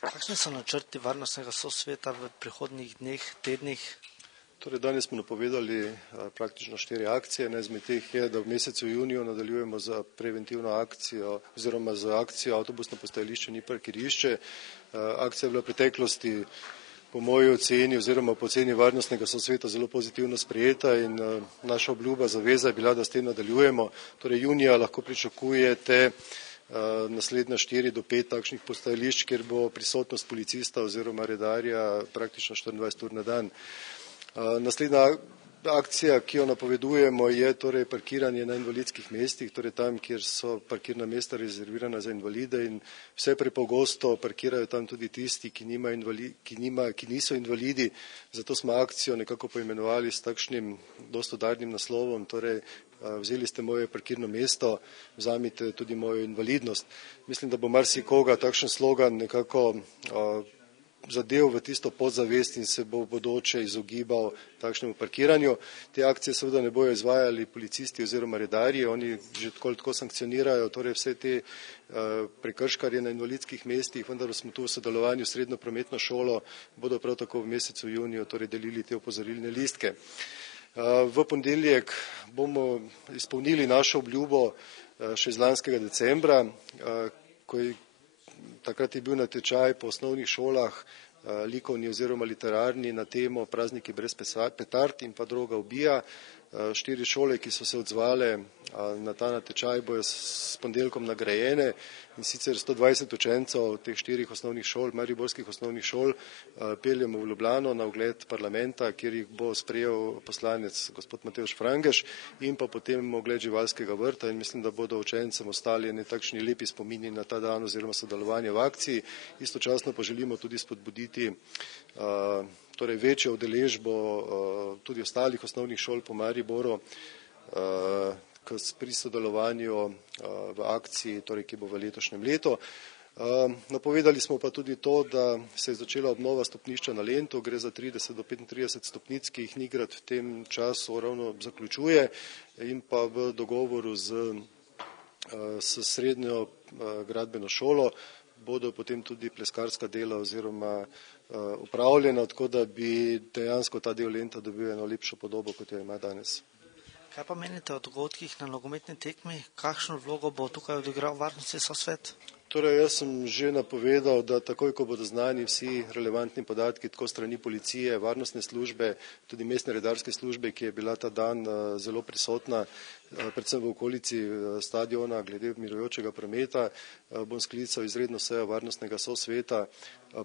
Kakšni so načrti varnostnega sosveta v prihodnjih dneh, tednih? Torej, danes smo napovedali praktično 4 akcije. Ena izmed teh je, da v mesecu juniju nadaljujemo z preventivno akcijo oziroma z akcijo avtobusno postajališče ni parkirišče. Akcija je bila v preteklosti po moji oceni oziroma po oceni varnostnega sosveta zelo pozitivno sprejeta in naša obljuba, zaveza je bila, da s tem nadaljujemo. Torej, junija lahko pričakujete naslednja 4 do 5 takšnih postajališč, kjer bo prisotnost policista oziroma redarja praktično 24 ur na dan. Naslednja akcija, ki jo napovedujemo, je torej parkiranje na invalidskih mestih, torej tam, kjer so parkirna mesta rezervirana za invalide in vse prepogosto parkirajo tam tudi tisti, ki niso invalidi, zato smo akcijo nekako poimenovali s takšnim dosti udarnim naslovom, torej vzeli ste moje parkirno mesto, vzamite tudi mojo invalidnost. Mislim, da bo marsikoga takšen slogan nekako zadev v tisto podzavest in se bo v bodoče izogibal takšnemu parkiranju. Te akcije seveda ne bojo izvajali policisti oziroma redarji, oni že tako sankcionirajo torej vse te prekrškarje na invalidskih mestih, vendar smo tu v sodelovanju s srednjo prometno šolo, bodo prav tako v mesecu juniju torej delili te opozorilne listke. V ponedeljek bomo izpolnili našo obljubo še iz lanskega decembra, takrat je bil natečaj po osnovnih šolah likovni oziroma literarni na temo Prazniki brez petard in pa Droga ubija. 4 šole, ki so se odzvale na ta natečaj, bojo s ponedeljkom nagrajene in sicer 120 učencev teh 4 osnovnih šol, mariborskih osnovnih šol, peljemo v Ljubljano na ogled parlamenta, kjer jih bo sprejel poslanec gospod Matevž Frangež in pa potem ogled živalskega vrta in mislim, da bodo učencem ostali takšni lepi spomini na ta dan oziroma sodelovanje v akciji. Istočasno pa želimo tudi spodbuditi torej večjo udeležbo tudi ostalih osnovnih šol po Mariboru pri sodelovanju v akciji, torej, ki bo v letošnjem letu. Napovedali smo pa tudi to, da se je začela obnova stopnišča na Lentu, gre za 30 do 35 stopnic, ki jih Nigrad v tem času ravno zaključuje in pa v dogovoru s srednjo gradbeno šolo bodo potem tudi pleskarska dela oziroma upravljena, tako da bi dejansko ta del Lenta dobil eno lepšo podobo, kot jo ima danes. Kaj pa menite o dogodkih na nogometni tekmi? Kakšno vlogo bo tukaj odigral varnostni sosvet? Torej, jaz sem že napovedal, da takoj, ko bodo znani vsi relevantni podatki, tako strani policije, varnostne službe, tudi mestne redarske službe, ki je bila ta dan zelo prisotna, predvsem v okolici stadiona, glede mirujočega prometa, bom sklical izredno sejo varnostnega sosveta.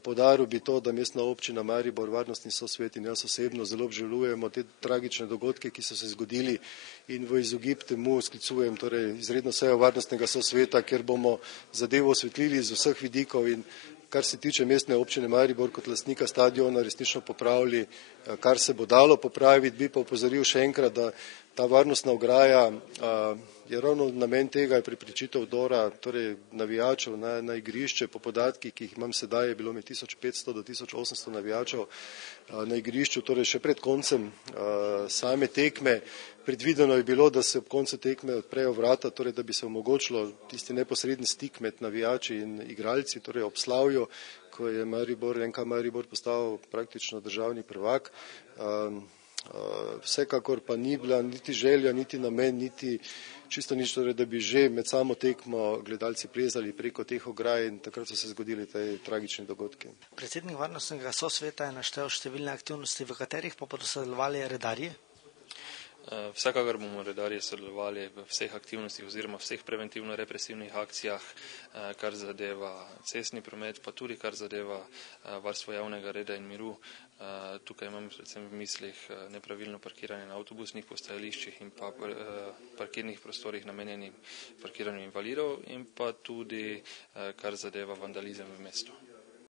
Poudaril bi to, da mestna občina Maribor, varnostni sosvet in jaz osebno zelo obžalujemo te tragične dogodke, ki so se zgodili in v izogib temu sklicujem torej izredno sejo varnostnega sosveta, kjer bomo zadevo osvetlili z vseh vidikov in kar se tiče mestne občine Maribor kot lastnika stadiona resnično popravili, kar se bo dalo popraviti. Bi pa opozoril še enkrat, da ta varnostna ograja je ravno namen tega je preprečitev vdora torej navijačev na igrišče. Po podatkih, ki jih imam sedaj, je bilo med 1500 do 1800 navijačev na igrišču, torej še pred koncem same tekme. Predvideno je bilo, da se ob koncu tekme odprejo vrata, torej da bi se omogočilo tisti neposredni stik med navijači in igralci, torej ob slavju, ko je NK Maribor postal praktično državni prvak. Vsekakor pa ni bila niti želja, niti namen, niti čisto nič, torej, da bi že med samo tekmo gledalci plezali preko teh ograj in takrat so se zgodili te tragični dogodki. Predsednik varnostnega sosveta je naštel številne aktivnosti, v katerih pa bodo sodelovali redarji? Vsekakor bomo redarji sodelovali v vseh aktivnostih oziroma vseh preventivno-represivnih akcijah, kar zadeva cestni promet, pa tudi kar zadeva varstvo javnega reda in miru. Tukaj imam predvsem v mislih nepravilno parkiranje na avtobusnih postajališčih in pa parkirnih prostorih namenjenih parkiranju invalidov in pa tudi kar zadeva vandalizem v mestu.